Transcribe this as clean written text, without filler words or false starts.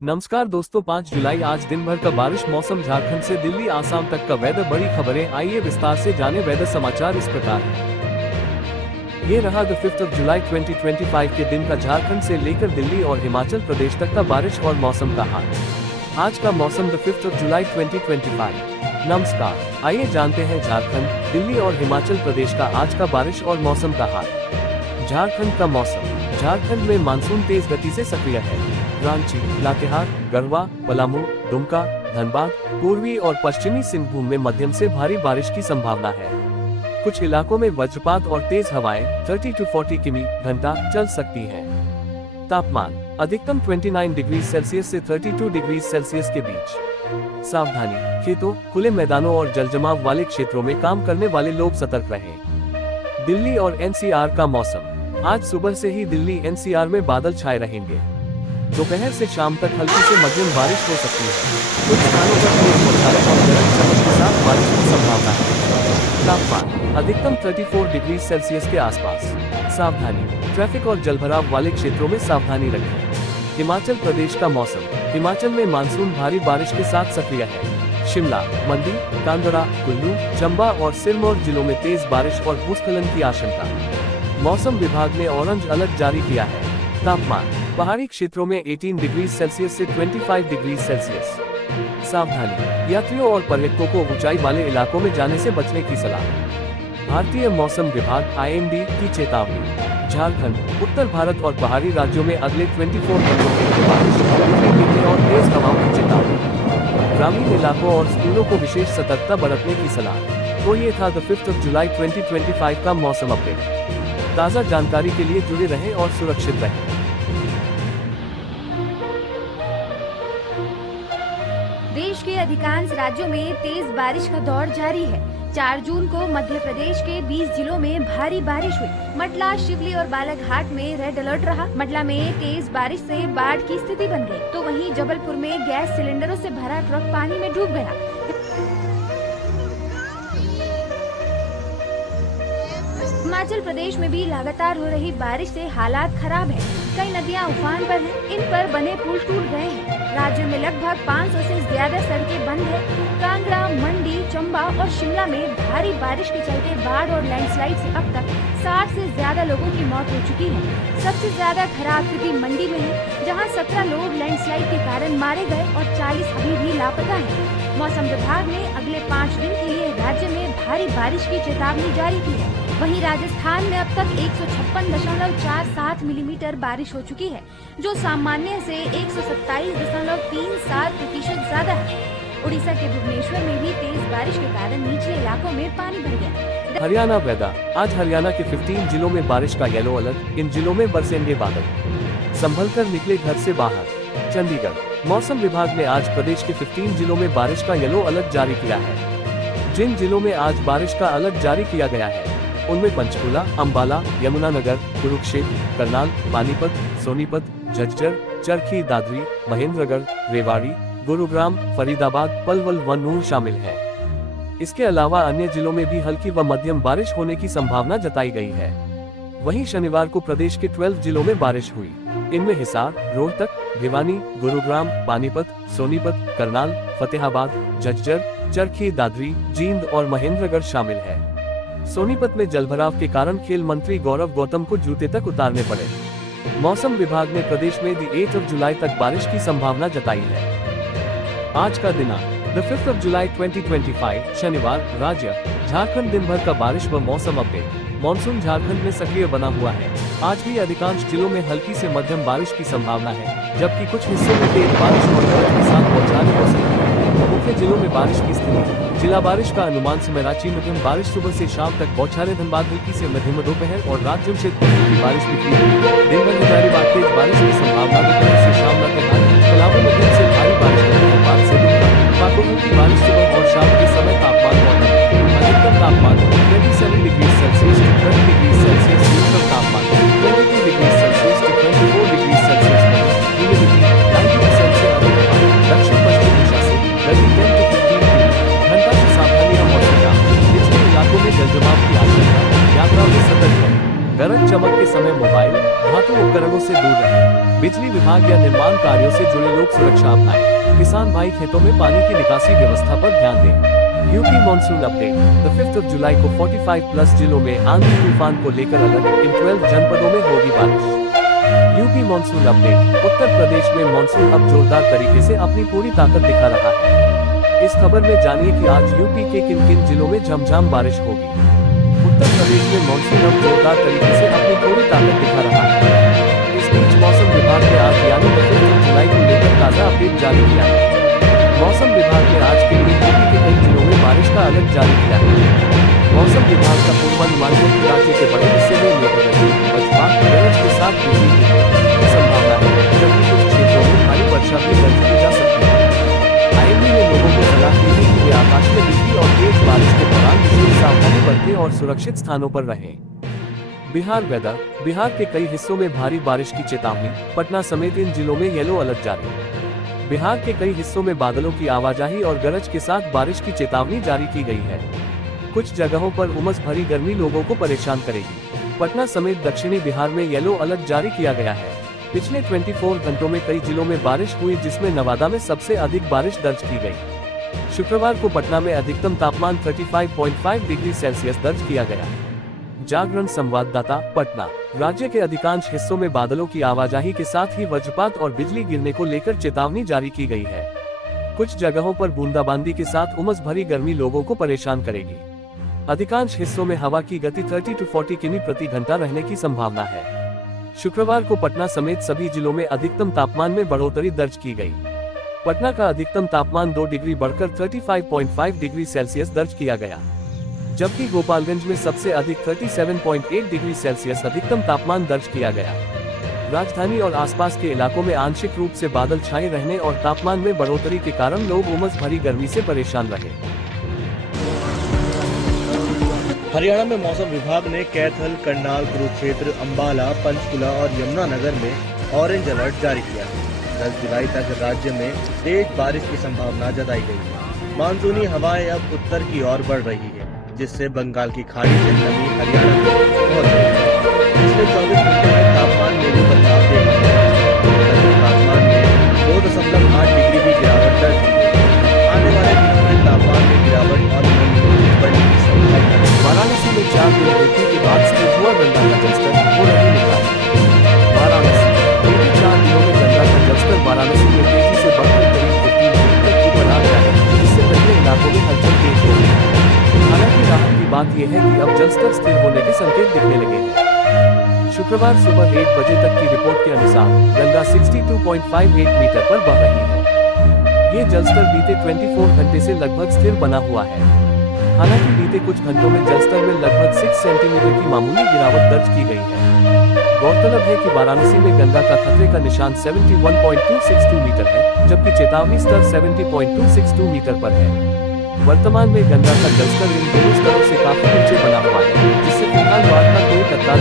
नमस्कार दोस्तों, 5 जुलाई आज दिन भर का बारिश मौसम। झारखंड से दिल्ली आसाम तक का वेदर। बड़ी खबरें, आइए विस्तार से जाने वेदर समाचार इस प्रकार है। ये रहा 5 जुलाई 2025 के दिन का झारखंड से लेकर दिल्ली और हिमाचल प्रदेश तक का बारिश और मौसम का हाल। आज का मौसम 5 जुलाई 2025। नमस्कार, आइए जानते हैं झारखंड, दिल्ली और हिमाचल प्रदेश का आज का बारिश और मौसम का हाल। झारखंड का मौसम। झारखंड में मानसून तेज गति से सक्रिय है। रांची, लातेहार, गढ़वा, पलामू, दुमका, धनबाद, पूर्वी और पश्चिमी सिंहभूम में मध्यम से भारी बारिश की संभावना है। कुछ इलाकों में वज्रपात और तेज हवाएं 30 से 40 किमी घंटा चल सकती हैं। तापमान अधिकतम 29 डिग्री सेल्सियस से 32 डिग्री सेल्सियस के बीच। सावधानी, खेतों, खुले मैदानों और जलजमाव वाले क्षेत्रों में काम करने वाले लोग सतर्क रहें। दिल्ली और एनसीआर का मौसम। आज सुबह से ही दिल्ली एनसीआर में बादल छाए रहेंगे। दोपहर से शाम तक हल्की से मध्यम बारिश हो सकती है। कुछ स्थानों पर तेज बौछारें और गरज चमक के साथ बारिश की संभावना है। तापमान अधिकतम 34 डिग्री सेल्सियस के आसपास। सावधानी, ट्रैफिक और जलभराव वाले क्षेत्रों में सावधानी रखें। हिमाचल प्रदेश का मौसम। हिमाचल में मानसून भारी बारिश के साथ सक्रिय है। शिमला, मंडी, कांगड़ा, कुल्लू, चंबा और सिरमौर जिलों में तेज बारिश और भूस्खलन की आशंका। मौसम विभाग ने ऑरेंज अलर्ट जारी किया है। तापमान पहाड़ी क्षेत्रों में 18 डिग्री सेल्सियस से 25 डिग्री सेल्सियस। सावधानी, यात्रियों और पर्यटकों को ऊंचाई वाले इलाकों में जाने से बचने की सलाह। भारतीय मौसम विभाग (IMD) की चेतावनी। झारखंड, उत्तर भारत और पहाड़ी राज्यों में अगले 24 घंटों के लिए बारिश, बिजली गिरने और तेज हवाओं की चेतावनी। ग्रामीण इलाकों और स्कूलों को विशेष सतर्कता बरतने की सलाह। तो ये था 5 जुलाई 2025 का मौसम अपडेट। ताज़ा जानकारी के लिए जुड़े रहें और सुरक्षित रहें। देश के अधिकांश राज्यों में तेज बारिश का दौर जारी है। 4 जून को मध्य प्रदेश के 20 जिलों में भारी बारिश हुई। मंडला, शिवली और बालाघाट में रेड अलर्ट रहा। मंडला में तेज बारिश से बाढ़ की स्थिति बन गई, तो वहीं जबलपुर में गैस सिलेंडरों से भरा ट्रक पानी में डूब गया। हिमाचल प्रदेश में भी लगातार हो रही बारिश से हालात खराब हैं। कई नदियां उफान पर हैं, इन पर बने पुल टूट गए हैं। राज्य में लगभग 500 से ज्यादा सड़कें बंद है। कांगड़ा, मंडी, चंबा और शिमला में भारी बारिश के चलते बाढ़ और लैंडस्लाइड से अब तक 60 से ज्यादा लोगों की मौत हो चुकी है। सबसे ज्यादा खराब स्थिति मंडी में है, जहाँ 17 लोग लैंडस्लाइड के कारण मारे गए और 40 अभी भी लापता है। मौसम विभाग ने अगले 5 दिन के लिए राज्य में भारी बारिश की चेतावनी जारी की है। वहीं राजस्थान में अब तक 156.47 मिलीमीटर बारिश हो चुकी है, जो सामान्य से 127.37% ज्यादा है। उड़ीसा के भुवनेश्वर में भी तेज बारिश के कारण निचले इलाकों में पानी भर गया। हरियाणा वेदर। आज हरियाणा के 15 जिलों में बारिश का येलो अलर्ट। इन जिलों में बरसेंगे बादल। संभल कर निकले घर से बाहर। चंडीगढ़। मौसम विभाग ने आज प्रदेश के 15 जिलों में बारिश का येलो अलर्ट जारी किया है। जिन जिलों में आज बारिश का अलर्ट जारी किया गया है, उनमें पंचकुला, अंबाला, यमुनानगर, कुरुक्षेत्र, करनाल, पानीपत, सोनीपत, झज्जर, चरखी दादरी, महेंद्रगढ़, रेवाड़ी, गुरुग्राम, फरीदाबाद, पलवल व नूंह शामिल हैं। इसके अलावा अन्य जिलों में भी हल्की व मध्यम बारिश होने की संभावना जताई गई है। वहीं शनिवार को प्रदेश के 12 जिलों में बारिश हुई। इनमें हिसार, रोहतक, भिवानी, गुरुग्राम, पानीपत, सोनीपत, करनाल, फतेहाबाद, झज्जर, चरखी दादरी, जींद और महेंद्रगढ़ शामिल है। सोनीपत में जलभराव के कारण खेल मंत्री गौरव गौतम को जूते तक उतारने पड़े। मौसम विभाग ने प्रदेश में 8 जुलाई तक बारिश की संभावना जताई है। आज का दिनांक 5 जुलाई 2025 शनिवार। राज्य झारखंड दिन भर का बारिश व मौसम अपडेट। मानसून झारखंड में सक्रिय बना हुआ है। आज भी अधिकांश जिलों में हल्की से मध्यम बारिश की संभावना है, जबकि कुछ हिस्सों में तेज बारिश और गरज के साथ बौछारें हो सकती है। मुख्य जिलों में बारिश की स्थिति। जिला बारिश का अनुमान समय रांची मध्यम बारिश सुबह से शाम तक, बौछारें धनबाद हल्की से मध्यम दोपहर और रात जमशेदपुर की बारिश बिखरी हुई। दिन भर हजारीबाग तेज बारिश की संभावना दोपहर से शाम तक। पलामू मध्यम से भारी बारिश धनबाद से दुमका, पाकुड़ की बारिश सुबह और शाम के समय। तापमान अधिकतम तापमान 27 डिग्री सेल्सियस से 30 डिग्री सेल्सियस। न्यूनतम तापमान 22 डिग्री सेल्सियस से 24 डिग्री सेल्सियस। ह्यूमिडिटी 90% से अधिक है। दक्षिण पश्चिम दिशा से गति 10 से 15 घंटा से सावधानियां मौसम। निचले इलाकों में जलजमाव की आशंका। यात्रा में सतर्क रहें। गरज चमक के समय मोबाइल, धातु उपकरणों से दूर रहें। बिजली विभाग या निर्माण कार्यों से जुड़े लोग सुरक्षा अपनाएं। किसान भाई खेतों में पानी की निकासी व्यवस्था पर ध्यान दें। UP monsoon update. द 5 जुलाई को 45+ जिलों में आंधी तूफान को लेकर अलर्ट। इन 12 जनपदों में होगी बारिश। UP monsoon update. Uttar Pradesh में मॉनसून अब जोरदार तरीके से अपनी पूरी ताकत दिखा रहा है। इस खबर में जानिए कि आज यूपी के किन किन जिलों में झमझम बारिश होगी। उत्तर प्रदेश में मॉनसून अब जोरदार तरीके से अपनी पूरी ताकत दिखा रहा है। इस बीच मौसम विभाग ने आज यानी 5 जुलाई को लेकर ताजा अपडेट जारी किया है। मौसम विभाग ने आज के लिए यूपी के कई जिलों में बारिश का अलर्ट जारी किया है। मौसम विभाग का पूर्वानुमान है कि राज्य के बड़े हिस्से में मेघगर्जन, वज्रपात, गरज के साथ बिजली गिरने की संभावना है, जबकि कुछ क्षेत्रों में भारी वर्षा भी दर्ज की जा सकती है। आईएमडी ने लोगों को सलाह दी है कि वे आकाशीय बिजली और तेज बारिश के दौरान विशेष सावधानी बरतें और सुरक्षित स्थानों पर रहें। बिहार वेदर। बिहार के कई हिस्सों में भारी बारिश की चेतावनी। पटना समेत इन जिलों में येलो अलर्ट जारी। बिहार के कई हिस्सों में बादलों की आवाजाही और गरज के साथ बारिश की चेतावनी जारी की गई है। कुछ जगहों पर उमस भरी गर्मी लोगों को परेशान करेगी। पटना समेत दक्षिणी बिहार में येलो अलर्ट जारी किया गया है। पिछले 24 घंटों में कई जिलों में बारिश हुई, जिसमें नवादा में सबसे अधिक बारिश दर्ज की गई। शुक्रवार को पटना में अधिकतम तापमान 35.5 डिग्री सेल्सियस दर्ज किया गया। जागरण संवाददाता, पटना। राज्य के अधिकांश हिस्सों में बादलों की आवाजाही के साथ ही वज्रपात और बिजली गिरने को लेकर चेतावनी जारी की गई है। कुछ जगहों पर बूंदाबांदी के साथ उमस भरी गर्मी लोगों को परेशान करेगी। अधिकांश हिस्सों में हवा की गति 30 से 40 किमी प्रति घंटा रहने की संभावना है। शुक्रवार को पटना समेत सभी जिलों में अधिकतम तापमान में बढ़ोतरी दर्ज की गई। पटना का अधिकतम तापमान 2 डिग्री बढ़कर 35.5 डिग्री सेल्सियस दर्ज किया गया, जबकि गोपालगंज में सबसे अधिक 37.8 डिग्री सेल्सियस अधिकतम तापमान दर्ज किया गया। राजधानी और आसपास के इलाकों में आंशिक रूप से बादल छाए रहने और तापमान में बढ़ोतरी के कारण लोग उमस भरी गर्मी से परेशान रहे। हरियाणा में मौसम विभाग ने कैथल, करनाल, कुरुक्षेत्र, अंबाला, पंचकुला और यमुनानगर में ऑरेंज अलर्ट जारी किया है। 10 जुलाई तक राज्य में तेज बारिश की संभावना जताई गई है। मानसूनी हवाएं अब उत्तर की ओर बढ़ रही है, जिससे बंगाल की खाड़ी से नमी हरियाणा में पहुंच रही है। पिछले 24 घंटे में तापमान में भी बदलाव देखा गया। तापमान में 2.8 डिग्री की गिरावट दर्ज की गई। आने वाले दिनों में तापमान में गिरावट और नमी बढ़ने की संभावना है। वाराणसी में 4 दिन वृद्धि के बाद स्थिर हुआ गंगा का जलस्तर, हो रही निगरानी। वाराणसी। बीते 4 दिनों में गंगा का जलस्तर वाराणसी में तेजी से बढ़कर करीब 15 फीट तक ऊपर आ गया है, जिससे कई इलाकों में हलचल तेज हो गई है। हालांकि राहत की बात यह है कि अब जलस्तर स्थिर होने के संकेत दिखने लगे हैं। शुक्रवार सुबह 1 बजे तक की रिपोर्ट के अनुसार गंगा 62.58 मीटर पर बह रही है। ये जलस्तर बीते 24 घंटे से लगभग स्थिर बना हुआ है। हालांकि बीते कुछ घंटों में जलस्तर में लगभग 6 सेंटीमीटर की मामूली गिरावट दर्ज की गई है। गौरतलब है कि वाराणसी में गंगा का खतरे का निशान 71.262 मीटर है, जबकि चेतावनी स्तर 70.262 मीटर पर है। वर्तमान में गंगा का जलस्तर इन दोनों स्तरों से काफी नीचे बना हुआ है, जिससे फिलहाल बाढ़ का कोई खतरा